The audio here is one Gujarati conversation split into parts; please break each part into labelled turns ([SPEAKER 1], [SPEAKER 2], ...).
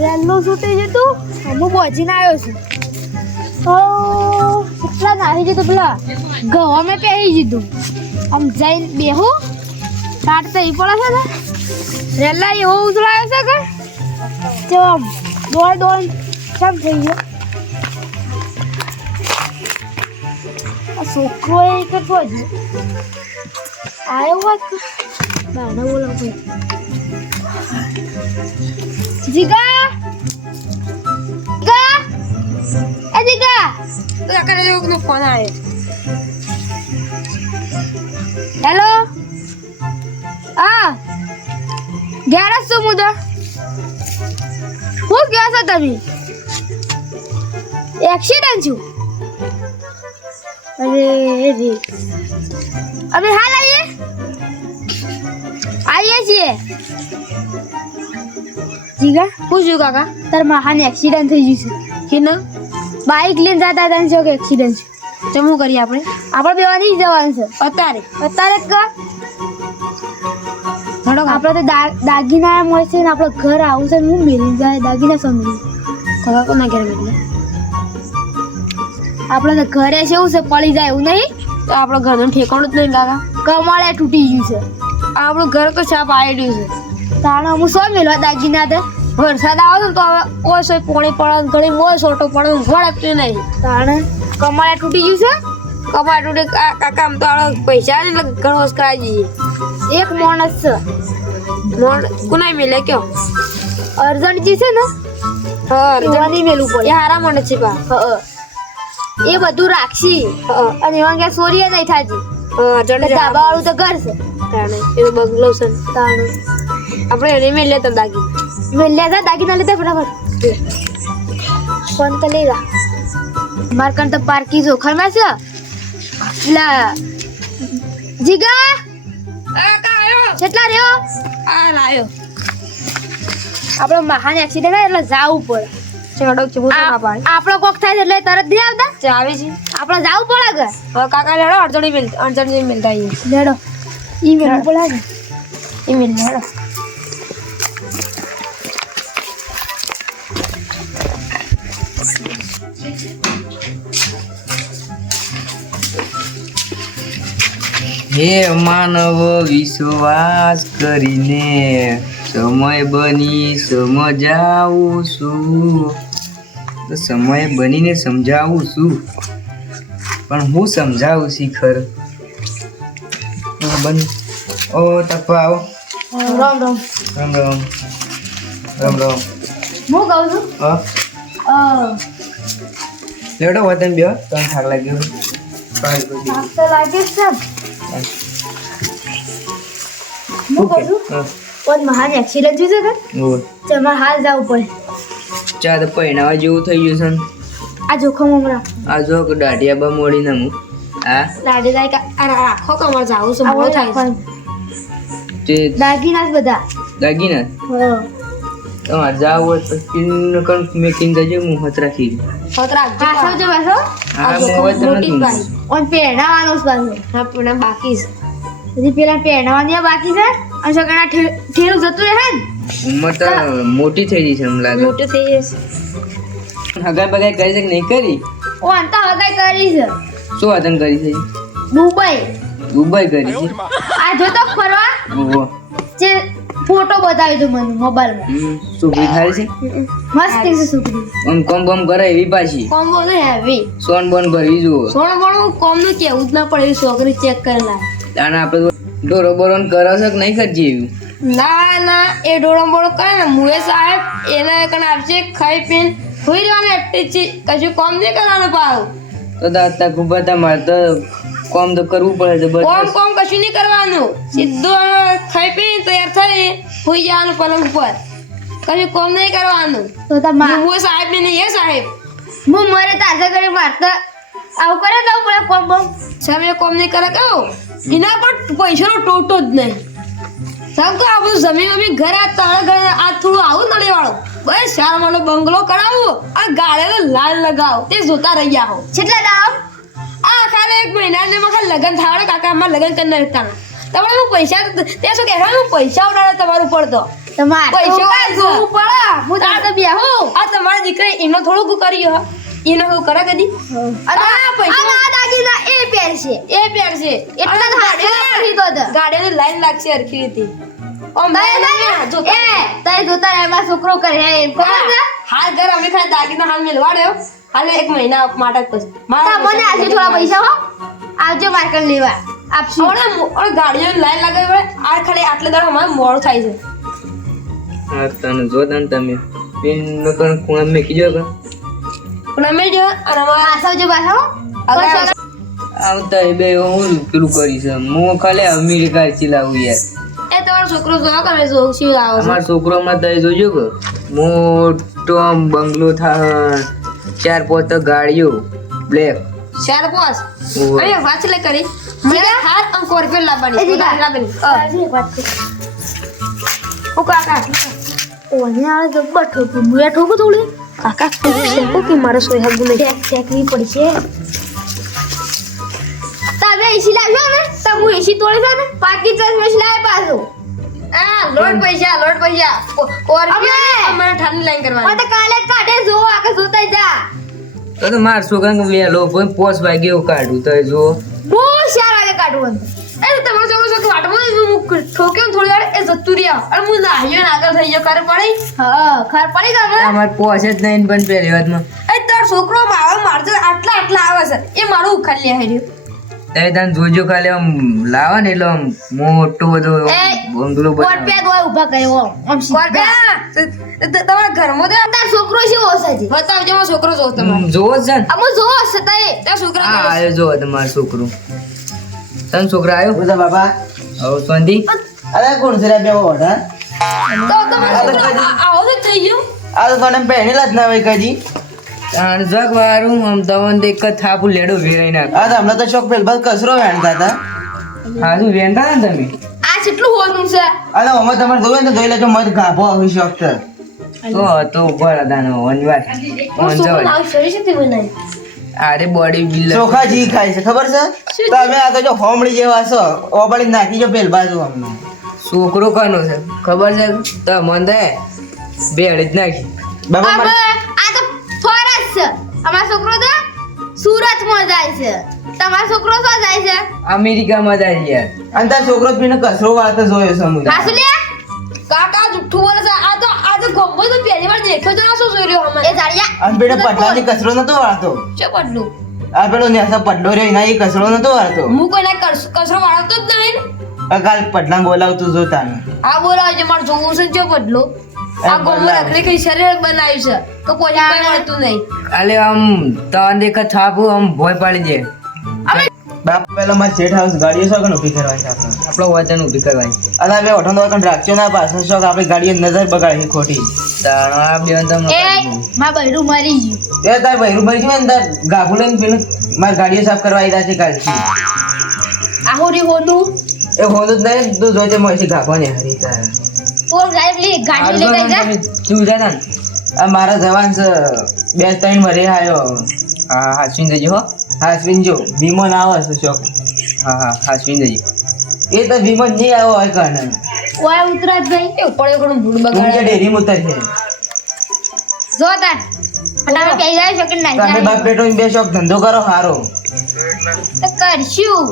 [SPEAKER 1] રેલનો છૂટી જતું હું બોજીને આવ્યો છું. તો કેટલા નાહી જતું પેલા. ઘઉં મેં પહેરી દીધું. આમ જઈને બેહું. તાટ તો એ પડે છે ને. રેલા એવો ઉતરાયો છે કે? જો આમ દોડ દોડ કેમ થઈ ગયો? આ છોકરો એ કેટલો જ. આવ્યો હોત. તો બોલાવ જીગા? જીગા? એ જીગા?
[SPEAKER 2] તો કાકા જેવો ફોન આવે
[SPEAKER 1] હેલો હા. ઘેર છું મુદા હું કહો છો તમે? એક્સિડન્ટ છું? અરે રે. અમે હાલ આવીએ? આવીએ છીએ? જીગા? પૂછ્યું કાકા. તાર મહાન એક્સિડન્ટ થઈ ગયું છે. કે ન બાઇક લઈને જતા હતા જો કે એક્સિડન્ટ છે તો શું કરીએ આપણે? આપણે બેવા નહીં જવાનું છે. અત્યારે? અત્યારે જ કર આપણે તો દાગીના મળશે ને આપણે ઘર આવું છે હું મેલી જાય દાગીના સમજી કાકા કોના ઘરે મેલી આપણે તો ઘરે છે એવું છે પડી જાય એવું નહીં?
[SPEAKER 2] તો આપણો ઘરનું ઠેકાણું જ નહીં કાકા.
[SPEAKER 1] કમાળે તૂટી ગયું છે.
[SPEAKER 2] આપણું ઘર તો છાપ આવી ગયું છે.
[SPEAKER 1] તાણે અમુક શું મેળવા દાગીના તે
[SPEAKER 2] વરસાદ આવે તો હવે ઓછો પોણી પડે ઘણી મોય સોટો પડે વળગતું નહીં.
[SPEAKER 1] તાણે? કમાળે તૂટી ગયું છે?
[SPEAKER 2] કમાટ તૂટી કાકા આમ તો આ પૈસા ને એટલે ઘણો કરાવી દઈએ
[SPEAKER 1] એક માણસ છે.
[SPEAKER 2] મોણ કુનાય મિલે કયો?
[SPEAKER 1] અર્જન્ટજી છે ને
[SPEAKER 2] હા
[SPEAKER 1] મેલું
[SPEAKER 2] એ
[SPEAKER 1] પડે
[SPEAKER 2] હારા માણસ છે પા
[SPEAKER 1] હા. એ બધું રાખશી. અને એમાં ક્યાં સોરી નહીં થાતી. ધાબા વાળું તો ઘર છે.
[SPEAKER 2] તાણે એ બંગલો છે.
[SPEAKER 1] તાણે.
[SPEAKER 2] આપણે એને મેં લેતા દાગી.
[SPEAKER 1] હતા દાગીના લીધા ફટાફટ ફોન તો લઈ રા માર કણ તો પાર્કી જોખરમાં છે લા જીગા કેટલા રહ્યો
[SPEAKER 2] આ લાયો
[SPEAKER 1] આપણો મહાન એક્સિડન્ટ એટલે જાવું પડે
[SPEAKER 2] ચડક છે ના પાડે
[SPEAKER 1] આપણો કોક થાય એટલે તરત નહીં આવતા
[SPEAKER 2] ચાવે છે
[SPEAKER 1] આપણે જાવું પડે કે
[SPEAKER 2] હવે કાકા લેડો અડચણી મિલ અડચણી મિલતા આવીએ
[SPEAKER 1] લેડો ઈ મેળવું પડે
[SPEAKER 2] ઈ મિલ લેડો
[SPEAKER 3] હે માનવ વિશ્વાસ કરીને સમય બની સમજાવું છું. સમય બનીને સમજાવું છું. પણ હું સમજાવું શિખર? બન ઓ તપા આવો.
[SPEAKER 1] રામ રામ.
[SPEAKER 3] રામ રામ. રામ રામ.
[SPEAKER 1] હું કહું છું?
[SPEAKER 3] હા. લેડો વતન બ્યો તને થાક લાગ્યો.
[SPEAKER 1] લાગે છે. હું કહું છું? પણ મહાન એક્સિડન્ટ થયું છે કે તમારે હાલ જવું પડે.
[SPEAKER 3] ચા તો પહેણાવા જેવું થઈ ગયું છે
[SPEAKER 1] આ જોખમ હમણાં.
[SPEAKER 3] આ જો કે દાઢિયા બા મોડી ને હું? હા
[SPEAKER 2] લાડે જાય આ રાખો કે જાવું છે મોડું થાય છે.
[SPEAKER 1] દાગીના જ બધા.
[SPEAKER 3] દાગીના
[SPEAKER 1] હા.
[SPEAKER 3] તમારે જાવ હોય કણ મેકિંગ કરજો હું હત રાખી.
[SPEAKER 2] હોત રાખજો
[SPEAKER 1] પાછો જો પાછો
[SPEAKER 3] હા.
[SPEAKER 2] મોટી ભાઈ.
[SPEAKER 1] ઓન
[SPEAKER 2] પણ બાકી છે.
[SPEAKER 1] હજી પેલા પહેરવા દે બાકી છે અને સગણા ઠેરું જતું રહે ને?
[SPEAKER 3] ઉંમર તો મોટી થઈ ગઈ છે એમ લાગે.
[SPEAKER 2] મોટી થઈ જશે
[SPEAKER 3] હગાઈ બગાઈ કરી છે કે નહીં કરી?
[SPEAKER 1] ઓ અંતા હગાઈ કરી છે.
[SPEAKER 3] શું વાતન કરી છે?
[SPEAKER 1] દુબઈ.
[SPEAKER 3] દુબઈ કરી છે?
[SPEAKER 1] આ જો તો ફરવા.
[SPEAKER 3] ઓહો
[SPEAKER 1] જે ફોટો બતાવી દો મને મોબાઈલમાં.
[SPEAKER 3] છોકરી થાય છે?
[SPEAKER 1] મસ્ત છે સુખડી.
[SPEAKER 3] ઓમ કોમ બોમ કરે એવી પાછી?
[SPEAKER 2] કોમ બોલે હેવી.
[SPEAKER 3] સોન બોન ભરવી જુઓ
[SPEAKER 2] સોણ બોન કોમનું કેવું જ ના પડે છોકરી ચેક કરેલા
[SPEAKER 3] આને આપણે ઢોરો બોરો કરે છે કે નહીં કરજી એવું
[SPEAKER 2] ના ના એ ઢોરો બોરો કરે ને મુએ સાહેબ એને કણ આપશે ખાઈ પીને હોઈ રહેવાનું એટલી કશું કોમ નહીં કરવાનું પાવ
[SPEAKER 3] તો દાતા ખૂબ હતા મારે તો કોમ તો કરવું પડે છે
[SPEAKER 2] કોમ
[SPEAKER 3] બસ
[SPEAKER 2] કોમ કશું નહીં કરવાનું. સીધું ખાઈ પીને તૈયાર થઈ હોઈ જવાનું પલંગ ઉપર. કશું કોમ નહીં કરવાનું.
[SPEAKER 1] તો તમારે
[SPEAKER 2] મુએ સાહેબ ને નહીં એ સાહેબ.
[SPEAKER 1] હું મરે તાજા કરી મારતા આવું કરે જવું પડે કોમ બોમ
[SPEAKER 2] એ કોમ નહીં કરે કહું એના પર પૈસાનો ટોટો જ નહીં. સાહેબ આ બધું જમીન વમીન ઘર આ તારા ઘર આ થોડું આવું નડે વાળું બસ ચાર મારો બંગલો કરાવો આ ગાળે લાલ લગાવો તે જોતા રહી જાઓ
[SPEAKER 1] કેટલા દામ?
[SPEAKER 2] આ ખાલે એક મહિના જેમાં મખા લગન થાવડે કાકા અમાર લગન કરી નાખતા તમારે હું પૈસા તે શું કહેવાનું પૈસા ઉડાડે તમારું પડતો
[SPEAKER 1] તમારે
[SPEAKER 2] પૈસા
[SPEAKER 1] જોવું પડે હું બેહો
[SPEAKER 2] આ તમારી દીકરા એનો થોડુંક કર્યું. હા એનો હું કરે કદી
[SPEAKER 1] અને
[SPEAKER 2] આ પૈસા-
[SPEAKER 1] આ ના દાગીના એ પહેરશે
[SPEAKER 2] એ પહેરશે
[SPEAKER 1] એટલા હાથે ખરીદો તો.
[SPEAKER 2] ગાડીની લાઈન લાગશે હરખી રીતે. ઓમ
[SPEAKER 1] ના-
[SPEAKER 2] જો.
[SPEAKER 1] એ તારે જોતા એમાં છોકરો કરે હે
[SPEAKER 2] હાલ ઘર અમે ખાલી દાગીના હાલ મેલવાડ્યો હાલ એક મહિના માટે પછી.
[SPEAKER 1] મારા મને આજે થોડા પૈસા હો. આવજો માર્કેટ લેવા. આપશું.
[SPEAKER 2] ઓણે મો- હમણાં ગાડીઓની લાઈન લાગે આ ખાલી આટલે દાડો અમારે મોડું થાય છે.
[SPEAKER 3] હા તને જો તમે. પેન નકણ ખૂણા મેકી કીજો કણ
[SPEAKER 2] પણ અમે જો અને અમારા
[SPEAKER 1] આસાવજો પાછા.
[SPEAKER 3] આવતા એ બે હું પેલું કરીશ હું ખાલી અમેરિકા ચીલાવું યાર.
[SPEAKER 2] એ તમારો છોકરો જોવા કરે જો શિવ લાવો છે?
[SPEAKER 3] અમારા છોકરોમાં તો એ જોજો કે મોટો આમ બંગલો થા ચાર પોત ગાડીઓ બ્લેક
[SPEAKER 2] ચાર
[SPEAKER 3] પોસ
[SPEAKER 2] અરે વાચ લે કરી.
[SPEAKER 1] જીગા?
[SPEAKER 2] હાર અંક સ્કોર્પિયો
[SPEAKER 1] એ
[SPEAKER 2] લાવવાની. લાવવાની ઓ કાકા
[SPEAKER 1] ઓને આ જબ્બર ઠોકું. મુયા ઠોકું થોડી?
[SPEAKER 2] કાકા શેકો કે મારો સોય હગુ નહીં?
[SPEAKER 1] ચેક ચેકવી પડશે તમે એસી લાવ્યો ને? તો હું એસી તોડી દે ને? પાકી ચશ્મેશ લાવે પાછો.
[SPEAKER 2] આ લોટ પૈસા લોટ પૈસા. ઓર
[SPEAKER 1] કે
[SPEAKER 2] અમારે ઠાની લાઈન કરવાની.
[SPEAKER 1] મને કાલે કાઢે જો આકે જોતા જા.
[SPEAKER 3] તો તો માર છોકરાને લે લો પોસ વાગ્યો કાઢું તો જો
[SPEAKER 1] બહુ ચાર વાગે કાઢવું
[SPEAKER 2] એ તમારો છોકરો છોકરો વાટમાં હું ઠોક્યો થોડી વાર એ જતું રહ્યા. અને હું નાહ્યો ને આગળ થઈ ગયો. ખર પડી?
[SPEAKER 1] હા ખર પડી ગયો
[SPEAKER 3] અમાર પોસ જ નહીં પણ પહેલી વાતમાં.
[SPEAKER 2] એ તાર છોકરો મારો મારતો આટલા આટલા આવે છે. એ મારું ઉખાડી લે હેર્યો
[SPEAKER 3] એ તને જોજો ખાલી આમ લાવો ને એટલે આમ મોટો બધો
[SPEAKER 1] એ,
[SPEAKER 3] બંગલો બનાવ.
[SPEAKER 1] કોટ દોય ઊભા કર્યો આમ સીધા.
[SPEAKER 2] તમારા ઘરમાં તો
[SPEAKER 1] તાર છોકરો છે ઓછા છે
[SPEAKER 2] બતાવજો મારો છોકરો જો તમારો
[SPEAKER 3] જોવો છે ને.
[SPEAKER 1] અમુ જો હશે તારે.
[SPEAKER 2] ત્યાં છોકરા
[SPEAKER 3] હા
[SPEAKER 2] છે?
[SPEAKER 3] જો તમારો છોકરો. તને છોકરા આવ્યો
[SPEAKER 4] બધા બાપા.
[SPEAKER 3] હવે શાંતિ
[SPEAKER 4] અરે કોણ છે રે બે ઓઢા
[SPEAKER 2] તો તમારો આવો તો થઈ ગયો.
[SPEAKER 4] આ તો તને પહેરેલા જ ના હોય કદી.
[SPEAKER 3] તાણ જગ વારું આમ તમને તો એક જ થાપુ લેડો વેરાઈ ના
[SPEAKER 4] આ તો હમણાં તો શોખ પેલ બસ કચરો વેણતા હતા.
[SPEAKER 3] હાજુ વેણતા ને તમે?
[SPEAKER 1] આ કેટલું હોનું છે.
[SPEAKER 4] અરે અમે તમારે જોયું ને તો જોઈ લેજો મત ગાભો આવી શોખ તો
[SPEAKER 3] તો ઉપર હતા ને ઓની વાત અરે બોડી બિલ્ડર.
[SPEAKER 4] ચોખા જી ખાય છે ખબર છે? તમે આ તો જો હોમડી જેવા છો ઓબળી નાખી જો પેલ બાજુ અમને
[SPEAKER 3] છોકરો કનો છે? ખબર છે? તો મને બેડ જ નાખી.
[SPEAKER 4] બાબા
[SPEAKER 1] આ તો ફરજ છે. અમારો છોકરો તો સુરતમાં જાય છે. તમારો છોકરો શું જાય છે?
[SPEAKER 3] અમેરિકામાં જાય છે યાર.
[SPEAKER 4] અને તાર છોકરો પીને કચરો વાળતો જોયો સમુદ્ર
[SPEAKER 1] હાસુ લે
[SPEAKER 2] કાકા જુઠ્ઠું બોલે છે. આ તો આ તો ગમો તો પહેલી વાર દેખ્યો તો આ શું જોઈ રહ્યો
[SPEAKER 1] એ જાડિયા.
[SPEAKER 4] અને પેલો પટલાની કચરો નતો વાળતો?
[SPEAKER 2] છે પડલું
[SPEAKER 4] આ પેલો નેસા પટલો રહ્યો એના એ કચરો નતો વાળતો?
[SPEAKER 2] હું કોઈને કચરો વાળતો જ નહીં ને.
[SPEAKER 4] કાલ પટલા બોલાવતું જોતા ને
[SPEAKER 2] આ બોલાવે છે મારે જોવું છે જો બદલો આ ગોમો
[SPEAKER 4] બદલાવ.
[SPEAKER 2] રખડી કઈ શરીર બનાવ્યું છે તો કોઈ કઈ મળતું નહીં.
[SPEAKER 3] કાલે આમ તને દેખ છાપું આમ ભોય પાડી દે
[SPEAKER 4] બાપ પેલો મારે જેઠ હાઉસ ગાડીઓ શોખ ઊભી કરવાની છે આપણે.
[SPEAKER 3] આપણો વતન ઊભી કરવાની
[SPEAKER 4] અને આ બે ઓઠો નો કણ ના પાછળ શોખ? આપણી ગાડીઓ નજર બગાડે છે ખોટી.
[SPEAKER 3] તાણ બે તમને
[SPEAKER 1] એ મા બૈરું મરી ગયું.
[SPEAKER 4] એ તાર બૈરું મરી ગયું ને ગાભુ લઈને પેલું મારે ગાડીઓ સાફ કરવા આવી રહ્યા છે કાલથી.
[SPEAKER 1] આહોરી હોનું
[SPEAKER 4] એ હોતું જ નહીં તું મળશે ગાભો ને હરી તાર.
[SPEAKER 1] તો લાઈવ ગાડી લઈ જા.
[SPEAKER 3] ચૂજા તા
[SPEAKER 4] મારા જવાન બે ત્રણ મરે આવ્યો
[SPEAKER 3] હા હા જજો હો?
[SPEAKER 4] હાસવીન જો વિમન આવે છે શોખ.
[SPEAKER 3] હા હા હા સ્વિન જજો
[SPEAKER 4] એ તો વિમન નહીં આવ્યો હોય કણ
[SPEAKER 1] ઓય ઉતરા જ ભાઈ
[SPEAKER 2] એ ઉપર ઘણું ભૂલ
[SPEAKER 4] તું કે
[SPEAKER 2] બગાડે
[SPEAKER 4] ડેરી મુતર છે.
[SPEAKER 1] જો તાર ફટાફટ કહી જાય છે કે
[SPEAKER 4] તમે બાપ બેટો બે શોખ ધંધો કરો સારો
[SPEAKER 1] તો કરશું.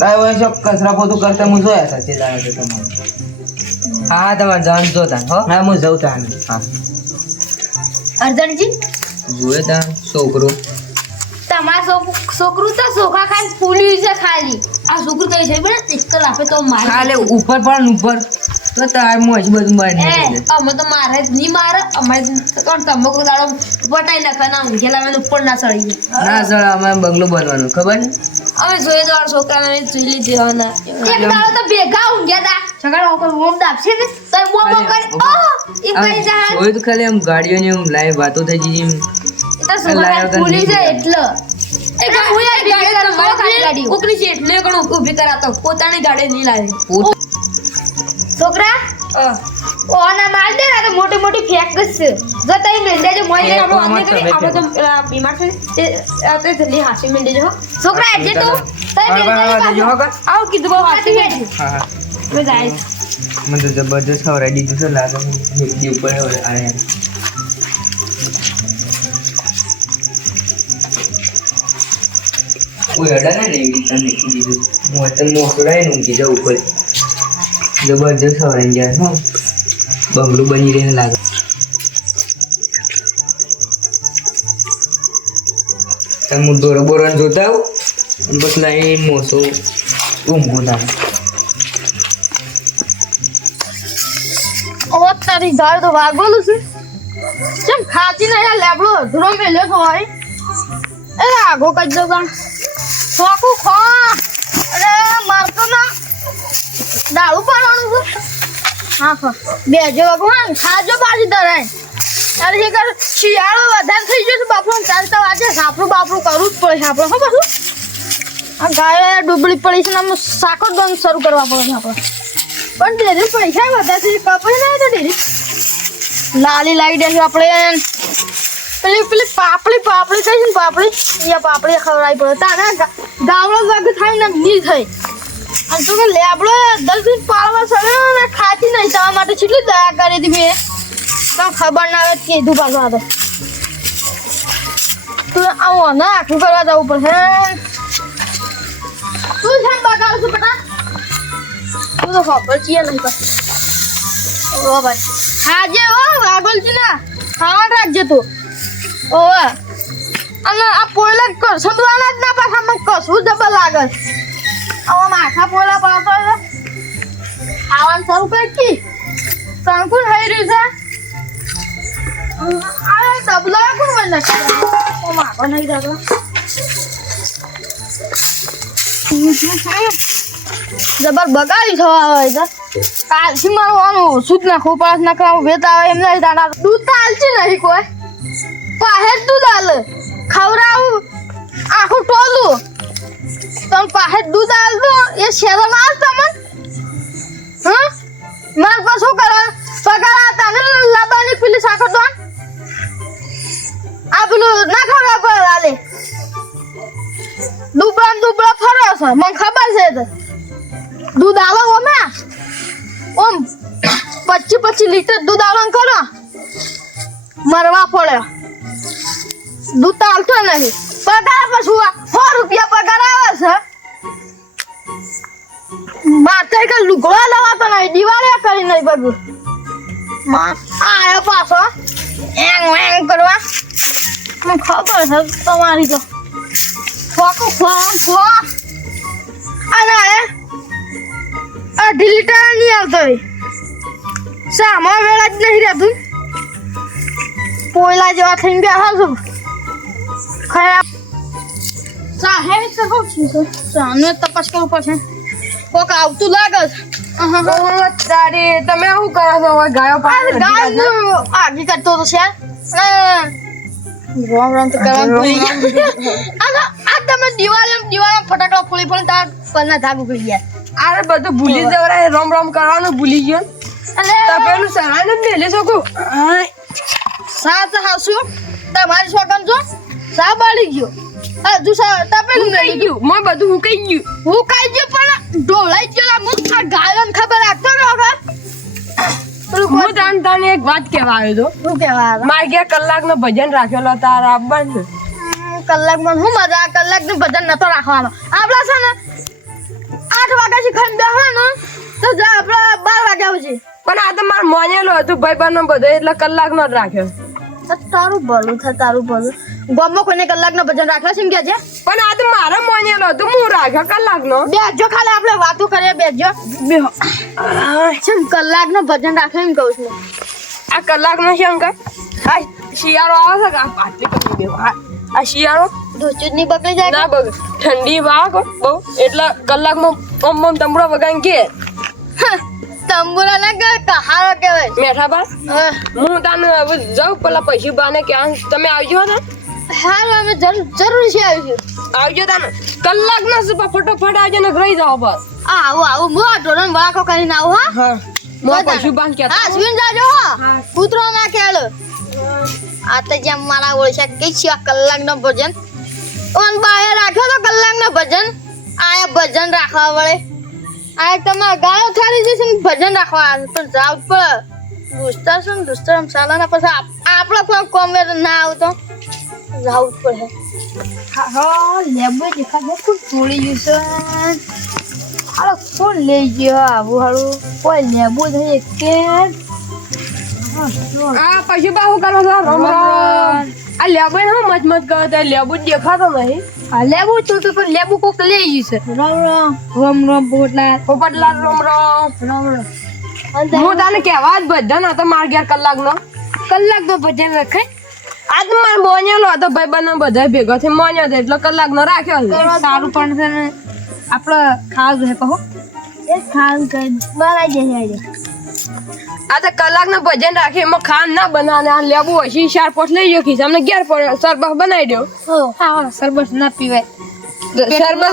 [SPEAKER 4] તારે ઓય શોખ કચરા પોતું કરતા હું જોયા સાચી લાગે છે તમારે.
[SPEAKER 3] હા હા તમારે જાણ જોતા હો.
[SPEAKER 4] હા હું જઉં તાને
[SPEAKER 3] હા.
[SPEAKER 1] અર્જનજી
[SPEAKER 3] જોયે તા છોકરો.
[SPEAKER 1] છોક- છોકરું તો સોખા ખાઈ ફૂલી છે ખાલી.
[SPEAKER 2] આ છોકરું કઈ છે બેટા એક આપે તો મારે.
[SPEAKER 3] ખાલે ઉપર પણ ઉપર. તો તાર મોજ બધું મારી નાખી
[SPEAKER 2] અમે તો મારે જ નહીં મારે. અમારે કોણ તમે કોઈ દાડો વટાઈ ના ઊંઘેલા આવે ને ઉપર ના ચડી જાય
[SPEAKER 3] ના ચડ અમે બંગલો બનવાનું ખબર ને
[SPEAKER 2] અમે જોઈએ તો આ છોકરાને જોઈ લીધી હોના
[SPEAKER 1] એક દાડો તો ભેગા ઊંઘ્યા તા. સગળ ઓકર ઓમ દાપશે ને? તો બોમ કરી ઓ ઈ કરી જા
[SPEAKER 3] આમ તો ખાલી આમ ગાડીઓની આમ લાઈવ વાતો થઈ
[SPEAKER 1] જઈ તો ફૂલી છે એટલે. એટલે હું યાર ભેગા કરવા સોખા ગાડી
[SPEAKER 2] કોકની છે એટલે ઘણું ઊભી કરાતો પોતાની ગાડી નહીં લાવે.
[SPEAKER 1] છોકરા? ઓના માર દે ને તો મોટી મોટી ફેંક છે. જો તઈ મેલ દેજો મોય
[SPEAKER 2] એટલે
[SPEAKER 1] દે.
[SPEAKER 2] કરી, આપણે તો બીમાર છે તે તે જલ્દી હાંસી
[SPEAKER 1] છોકરા એટલે તું તઈ?
[SPEAKER 2] આવો કીધું બહુ હાંસી મેં
[SPEAKER 1] હાથી
[SPEAKER 2] મેં જાય.
[SPEAKER 3] મને તો જબરજસ્ત ખવડાવી દીધું છે લાગે હેલ્દી ઉપર હવે કોઈ અડા ના એવી રીતના મેં કીધું? હું અત્યારે મોકલાય ને ઊંઘી જાઉં ઉપર જબરજસ્ત હવે જાય હું. બંગલું બની રહે લાગે. હું દોરો બોરો જોતા આવું? બસ લાઈ મોસો ઊંઘું ના
[SPEAKER 5] ઓ, તારી ગાય તો વાગોલું છે. કેમ ખાતી નહીં આ લેબડો અધૂરો મેલ્યો તો હોય. એ આગો કઈ દો ચોકું ખો. અરે, મારતો ના. દાળું પાડવાનું છે. હા ખો બેજો ભગવાન, ખાજો પાછી ધરાય. અરે, જે કર, શિયાળો વધારે થઈ ગયો છે, બાપુ ચાલતા વાગે સાપરું બાપરું કરવું જ પડે આપણે, હો પાછું આ ગાય ડૂબળી પડી છે ને, આમ સાકો બંધ શરૂ કરવા પડે આપણે. પણ ડેરી પૈસા વધારે છે કપાઈ ના તો ડેરી. લાલી લાવી દેશું આપણે. પેલી પેલી પાપડી પાપડી થઈ છે ને પાપડી? અહીંયા પાપડી ખવડાવી પડે. તારે ગા- ગાવડો વાગ થાય ને ની થઈ અને તું લે લેબડો દસ પાળવા સડ્યો ને ખાતી નહીં. તમારા માટે કેટલી દયા કરી હતી મેં. પણ ખબર ના આવે તો કીધું પાછું આ તો. તું આવું ને આખું કરવા જવું પડશે તું છે બગાડ છું બેટા તું તો ખબર છે નહીં પણ ઓ ભાઈ. હાજે હો છે ના ખાવા રાખજે તું. ઓ અને આ પોયલા કરશું દવાના જ ના પાછા મને કશું જબર લાગે આવા માથા પોયલા પાડતો છે. ખાવાનું શરૂ કરી કી. સંકુલ થઈ રહ્યું છે? આ ડબલો કોણ મને ઓ માગો નહીં દાદા જબર બગાડી થવા હોય છે. કાલથી મારું આનું ઓછું જ નાખવું પડે ના કરાવું વેત આવે એમ નહીં, દાડા દૂધ તો હાલતી નહીં કોઈ. પાહે દૂધ આલ ખવડાવું આખું ટોલું તમે પાહે દૂધ દૂધ હાલતું એ શેરમ આલ તમને હા માર પર શું કરે પગાર આ તને લાબાની પેલી સાખો તો આ પેલું ના ખવડાવ પડે આલે દુબળા દુબળા ફરો છે મને ખબર છે તો દૂધ આલો ઓમે ઓમ પચી પચીસ લીટર દૂધ આલો કરો મરવા પડે દૂધ તો આવતો નહીં. પગાર પછી સો રૂપિયા પગાર આવે છે. માથે કે લુગડા લવાતો નહીં દિવાળીયા કરી નહીં બધું. માં આયો પાછો. એંગ એંગ કરવા. મને ખબર છે તમારી તો. ફોકો ફોન ફો અને અઢી લીટર નહીં આવતો સામા વેળા જ નહીં રહેતું. પોયલા જેવા થઈને બેઠા છું. ખરા સાહેબ તો કહું છું તો સામે તપાસ કરવું પડશે. કોક આવતું લાગે છે.
[SPEAKER 6] તારી તમે શું કરો છો? હવે ગાયો
[SPEAKER 5] આ ગાય આગી કરતો તો છે. રામ રામ તો કરવાનું આ તમે દિવાળી દિવાળી ફટાકડા ફોડી ફોડી તાર પરના ધાગ ઉગડી ગયા.
[SPEAKER 6] અરે બધું ભૂલી જવરાય રમ રમ કરવાનું ભૂલી ગયો.
[SPEAKER 5] અને
[SPEAKER 6] તો પેલું સરાને જ શકો શકું
[SPEAKER 5] સાત હાસુ. તમારી છોકન છો? સા બાળી ગયો. આ સા તપેલું નહીં ગયું
[SPEAKER 6] ગયું? મેં બધું હું કહી ગયું.
[SPEAKER 5] હું કહી ગયો પણ ઢોળાઈ ગયો આ મું આ ગાયન ખબર રાખતો ને હવે?
[SPEAKER 6] હું તાન તાને એક વાત કહેવા આવ્યો હતો.
[SPEAKER 5] શું કહેવાય
[SPEAKER 6] મારે ગયા કલાકનો ભજન રાખેલો તારા આવવાનું
[SPEAKER 5] કલાકમાં હું મજા કલાકનું ભજન નતો રાખવાનો. આપણા છે ને આઠ વાગ્યા થી ખાઈને બેહવાનો તો જા આપણા બાર વાગ્યા પછી.
[SPEAKER 6] પણ આ તો મારે મોનેલો હતું ભાઈ બહેનો બધો એટલે કલાકનો જ રાખ્યો.
[SPEAKER 5] તારું ભલું થાય તારું ભલું. ગામમાં કોઈને કલાકનું ભજન રાખ્યો છે એમ કે છે?
[SPEAKER 6] પણ આ તો મારે મોનેલો તો હું રાખ્યો કલાકનો.
[SPEAKER 5] બેજો ખાલી આપણે વાતો કરીએ બેજો બેહો. છે કલાકનું ભજન રાખ્યો એમ કહું છું.
[SPEAKER 6] આ કલાકનો છે અંકલ આ શિયાળો આવે છે કે? આ પાટલી કરી ગયો આ શિયાળો?
[SPEAKER 5] ધોચું ની બગડી જાય
[SPEAKER 6] ના બગ ઠંડી વાગ બહુ. એટલે કલાકમાં ઓમ ઓમ તંબુરો વગાઈને કે?
[SPEAKER 5] તંબુરા ના કે કહારો કહેવાય.
[SPEAKER 6] મેઠા બા
[SPEAKER 5] હા.
[SPEAKER 6] તને હવે જાઉં પેલા પૈસા બાને કે આ તમે આવજો ને.
[SPEAKER 5] હારું અમે જરૂર જરૂર છે આવીશું
[SPEAKER 6] આવજો તને. કલાક ના સુપા ફટોફટ આવજો ને રહી જાઓ બસ.
[SPEAKER 5] આ આવો આવું આ ઢોરણ વાકો કરીને આવું હા?
[SPEAKER 6] મોં પૈસા બાન કે
[SPEAKER 5] હા સુન જાજો હા. કૂતરો ના ખેલ આ તો જેમ મારા ઓળશા કે છે કલાક નો ભજન. ઓન બાય રાખ્યો તો કલાક નો ભજન. આયા ભજન રાખવા વળે. આ તમાર ગાળો થારી જશે ને ભજન રાખવા. પણ જાવ પર દોસ્તાર છે ને દોસ્તાર સાલાના પછી આપ- આપણે કોઈ કોમે ના આવતો. હા. લેબુ કોણ ગયું છે? હાલો કોણ લઈ ગયો આવું હારું કોઈ લેબુ થઈ કે
[SPEAKER 6] આ પછી બા હું કરો છો રમ રમ. આ લેબુ હું મત મત કરો તો લેબુ જ દેખાતો નહીં.
[SPEAKER 5] આ લેબુ તું તો પણ લેબુ કોક લઈ ગયું છે. રમ રમ. રમ રામ પોટલા
[SPEAKER 6] પોપટલાલ રમ રમ.
[SPEAKER 5] રમ રમ.
[SPEAKER 6] હું તને કહેવા જ બધા નતો માર ઘેર કલાકનો.
[SPEAKER 5] કલાક તો ભજન રખાય.
[SPEAKER 6] આજ માર મોણેલો હતો ભાઈ બનો બધા ભેગો થી મોણ્યો હતો એટલે કલાકનો રાખ્યો છે.
[SPEAKER 5] સારું પણ છે ને આપણે ખાવા જોઈએ કહો. એ બનાવી આજે
[SPEAKER 6] આ તો કલાકનું ભજન રાખી એમાં ખાન ના બનાવે આ લેબુ હસી ચાર પોટ લઈ ગયો ખીસ. અમને ઘેર પર સરબત બનાવી દો
[SPEAKER 5] હા. હા સરબત ના પીવાય.
[SPEAKER 6] સરબત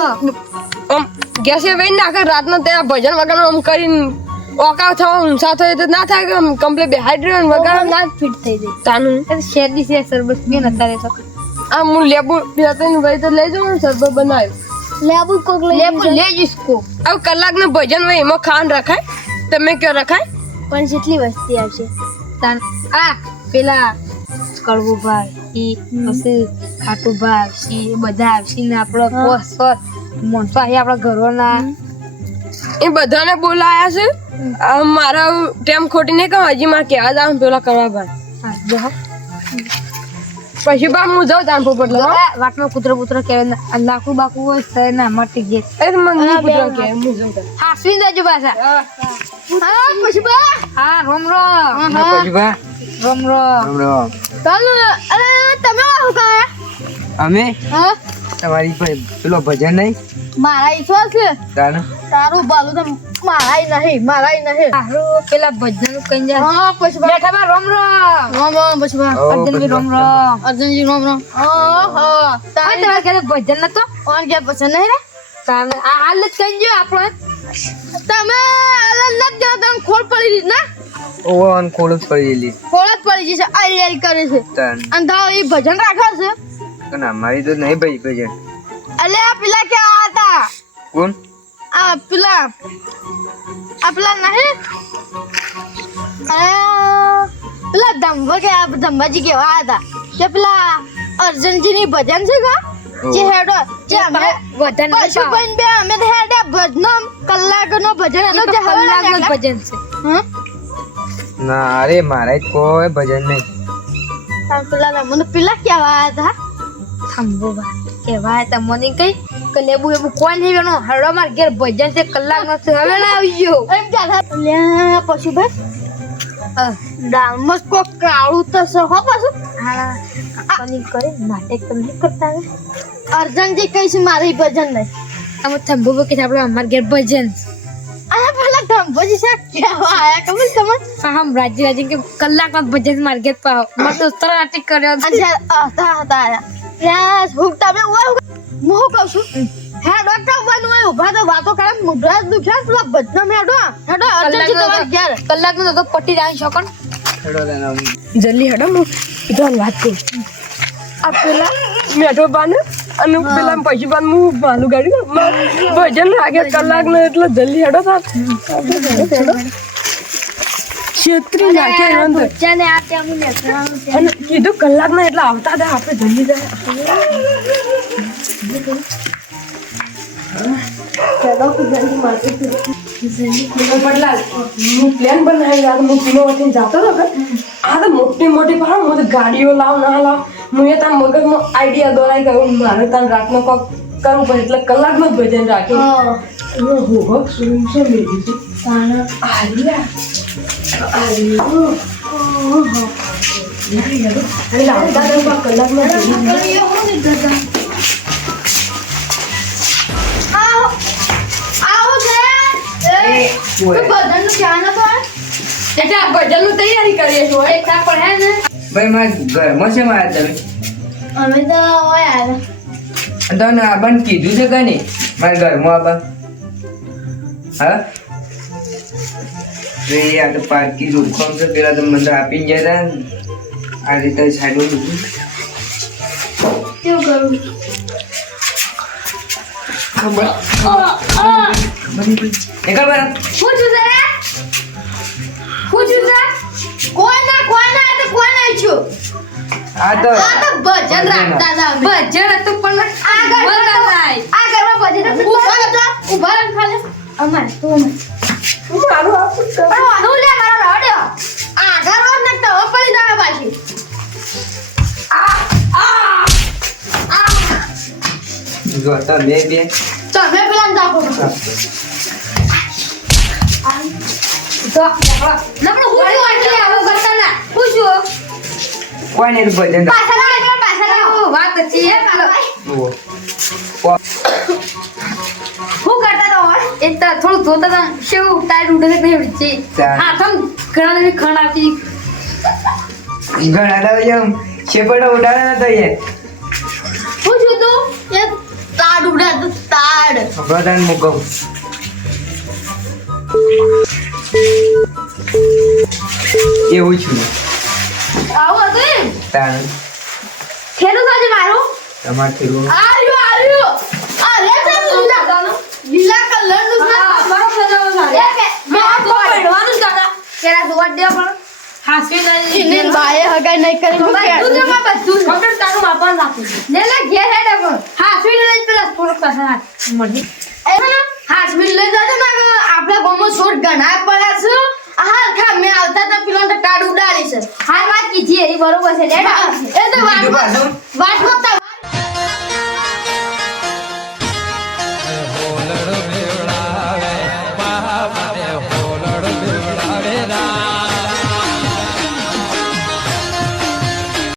[SPEAKER 6] આમ ગેસે વેઈ નાખે રાતનો ત્યાં ભજન વગર આમ કરીને ઓકા થવા ઊંસા થાય તો ના થાય કે કમ્પ્લીટ કમ્પ્લીટ હાઇડ્રેશન વગર ના.
[SPEAKER 5] ફિટ થઈ જાય.
[SPEAKER 6] તાનું?
[SPEAKER 5] શેરડી છે સરબત પીને અત્યારે તો.
[SPEAKER 6] આ હું લેબુ પીતો ને ભાઈ તો લઈ જાઉં સરબત બનાવ્યું.
[SPEAKER 5] લેબુ કોક લેબુ લઈ જઈશ કો.
[SPEAKER 6] હવે કલાકનું ભજન હોય એમાં ખાન રખાય? તમે કયો રખાય?
[SPEAKER 5] પણ જેટલી વસ્તી આવશે. તાન આ પેલા કડવું ભાઈ ઈ પછી ખાટું ભાઈ ઈ બધા આવશે ને આપણો મોટા માણસો અહીં આપણા ઘરોના
[SPEAKER 6] એ બધાને બોલાયા છે? મારો મારા ટેમ ખોટી નહીં કહું હજી મારે કહેવા જાવ પેલા કરવા ભાઈ. પછી બા હું જાઉં તાન પોપટ
[SPEAKER 5] જો વાટમાં કૂતરો પુત્ર કે ને બાકુ હોય તો એના મટી ગઈ
[SPEAKER 6] એ તો મને કે હું જાઉં.
[SPEAKER 5] હાસવી દેજો પાછા. હા પછી બા. હા રોમ રોમ.
[SPEAKER 3] પછી બા.
[SPEAKER 5] રોમ રોમ.
[SPEAKER 3] રામ રામ.
[SPEAKER 5] ચાલો અરે તમે શું કહે
[SPEAKER 3] અમે?
[SPEAKER 5] હા?
[SPEAKER 3] તમારી પેલો ભજન નહીં?
[SPEAKER 5] મારા ઈશ્વર છે.
[SPEAKER 3] તાનું?
[SPEAKER 5] તારું બાલુ તો મારાય નહીં મારાય નહીં. તારું પેલા ભજન કઈ જાય? હા પછી બેઠા બા રોમ રોમ. રોમ રોમ પછી બા અર્જુનજી રોમ રોમ. અર્જુનજી રોમ રોમ. ઓહો તારે તમારે કે ભજન નતો? ઓન કે ભજન નહીં રે. તારે આ હાલ જ કઈ જો આપણો? તમે અલગ ન જો તમે ખોળ પડી રહી ના?
[SPEAKER 3] ઓન ખોળ જ પડી ગયેલી
[SPEAKER 5] ખોળ જ પડી જશે આઈ આઈ કરે છે.
[SPEAKER 3] તાન.
[SPEAKER 5] અને તાવ એ ભજન રાખે છે.
[SPEAKER 3] પણ અમારી તો નહીં ભાઈ ભજન
[SPEAKER 5] અલે આ પેલા ક્યાં હતા?
[SPEAKER 3] કોણ?
[SPEAKER 5] આ પેલા આ પેલા નહીં? પેલા ધંભા કે આ ધંભાજી કેવા હતા? કે પેલા અર્જુનજી ની ભજન છે કા? જે હેડો જે અમે ભજન પશુબન બે અમે તો હેડે ભજનો કલાક નો ભજન હતો જે કલાક નો ભજન છે.
[SPEAKER 3] ના અરે મારે કોઈ ભજન નહીં.
[SPEAKER 5] હા પેલા મને પેલા કેવા હતા? થંભોબા કેવા હતા મને કઈ કે લેબુ લેબુ કોણ નહીં બેનો હરડો માર ઘેર ભજન છે કલાક નો છે હવે ના આવી ગયો એમ ક્યાં લે પછી બસ ડાલમસ કો કાળું તો છે હો પાછું હા આપણી કરે નાટક તો નહીં કરતા અર્જન જે કઈ છે મારે ભજન નહીં અમે થંભુ કે આપણે અમાર ઘેર ભજન આ પેલા થંભોજી છે કેવા આયા કમલ તમને હા. હમ રાજી રાજી કે કલાકમાં ભજન માર ઘેર પાવ મત તો તર નાટક કર્યો અચ્છા હતા હતા આયા યાર હું તમે ઓય હું હું કહું છું? હે ડોક્ટર બન ઓય ઊભા તો વાતો કરે મુઢા દુખ્યા પેલા ભજન મેડો હેડો અર્જનજી તમાર ઘેર કલાકનો તો પટી જાય શકન
[SPEAKER 3] હેડો આમ.
[SPEAKER 6] જલ્દી હડો હું કીધું વાત કરું. આ પેલા મેઠો બાને અને પેલા પછી બાન હું માલું ગાડી ભજન લાગે કલાક નો એટલે જલ્દી હડો થા છેતરી નાખ્યા એમ તો.
[SPEAKER 5] બચ્ચાને આ ત્યાં હું નેસવાનું છે.
[SPEAKER 6] અને કીધું કલાકમાં એટલે આવતા હતા આપણે જલ્દી જાય ગાડીઓ લાવ ના લાવ. હું એ તાર મગજમાં આઈડિયા દોરાઈ ગયો મારે તાર રાતનો કોક કરવું પડે એટલે કલાકનો જ ભજન રાખ્યું. હું. હોહક સુન છે મેલી છે? આલિયા. આલિયા એટલે આવતા હતા કલાકમાં ભજન એટલે આ ભજનનું તૈયારી કરીએ છીએ
[SPEAKER 3] ભાઈ મારા ઘરમાં છે મારા તમે?
[SPEAKER 5] અમે તો હોય આવ્યા.
[SPEAKER 3] તને આબાને કીધું છે કે નહીં? મારા ઘરમાં આબા હા? તો એ આ તો પારકી રોકમ છે. પેલા તો મને તો આપીને ગયા હતા આ રીતે સાઈડમાં મૂકી.
[SPEAKER 5] કેવું કરું?
[SPEAKER 3] ખબર?
[SPEAKER 5] છું તારે? તાર? તો
[SPEAKER 3] આ તો
[SPEAKER 5] આ તો ભજન રાખતા હતા
[SPEAKER 2] ભજન હતું પણ
[SPEAKER 5] આ ઘરમાં
[SPEAKER 2] મજા
[SPEAKER 5] તો-
[SPEAKER 2] લાય.
[SPEAKER 5] આ ઘરમાં ભજન હતું. ઊભા રહો. ખાલી. અમારે, તું અમારે. પણ વાંધો લે, મારા રડ્યો. આ ઘરો ને તો હવે પડી જાવે પાછી.
[SPEAKER 3] જો તો બે
[SPEAKER 5] તમે પેલા
[SPEAKER 2] પણ આવો. વાત છે
[SPEAKER 5] કરતા હતા ઓર?
[SPEAKER 2] એ તો થોડું જોતા હતા શું ટાઈટ ઉઠે છે કઈ ઉડતી
[SPEAKER 3] હા
[SPEAKER 2] તમ ઘણા ને ખણ આપી
[SPEAKER 3] ઘણા દાવ જેમ શેપડો ઉડાડે ન તો એ
[SPEAKER 5] હું છું તો એ તાડ ઉડાડતું, તાડ.
[SPEAKER 3] પ્રધાન મુકમ એવું છું
[SPEAKER 5] આવો એમ?
[SPEAKER 3] તાણ
[SPEAKER 5] ખેલું થશે મારું?
[SPEAKER 3] તમારે થયું
[SPEAKER 5] આર્યું, આર્યું. આ રે છે ને લીલા. લીલા કલરનું છે.
[SPEAKER 2] મારો પ્રજાનો
[SPEAKER 5] એ કે, મારા બોય.
[SPEAKER 2] પડવાનું જ કાકા
[SPEAKER 5] કેરા જોવા દે પણ.
[SPEAKER 2] હાસવી નહીં
[SPEAKER 5] એને હગાઈ કરી. હું બધું છે, માં બધું.
[SPEAKER 2] કમ્પ્યુટર તારું માપન રાખું
[SPEAKER 5] લે લે, ઘેર હેડે પણ.
[SPEAKER 2] હાસવી નહીં પેલા થોડુંક પાછળ હાથ મળી
[SPEAKER 5] હા હાથમી લઈ જજો ને આપણા ગામમાં છોડ ઘણા પડ્યા છે. હા ખા મે આવતા તો પેલો તો ટાઢ ઉડાડી છે. હા, વાત કીધી એ બરોબર છે. લે. એ તો
[SPEAKER 3] વાત
[SPEAKER 5] વાત
[SPEAKER 3] કરતા
[SPEAKER 5] વાતમાં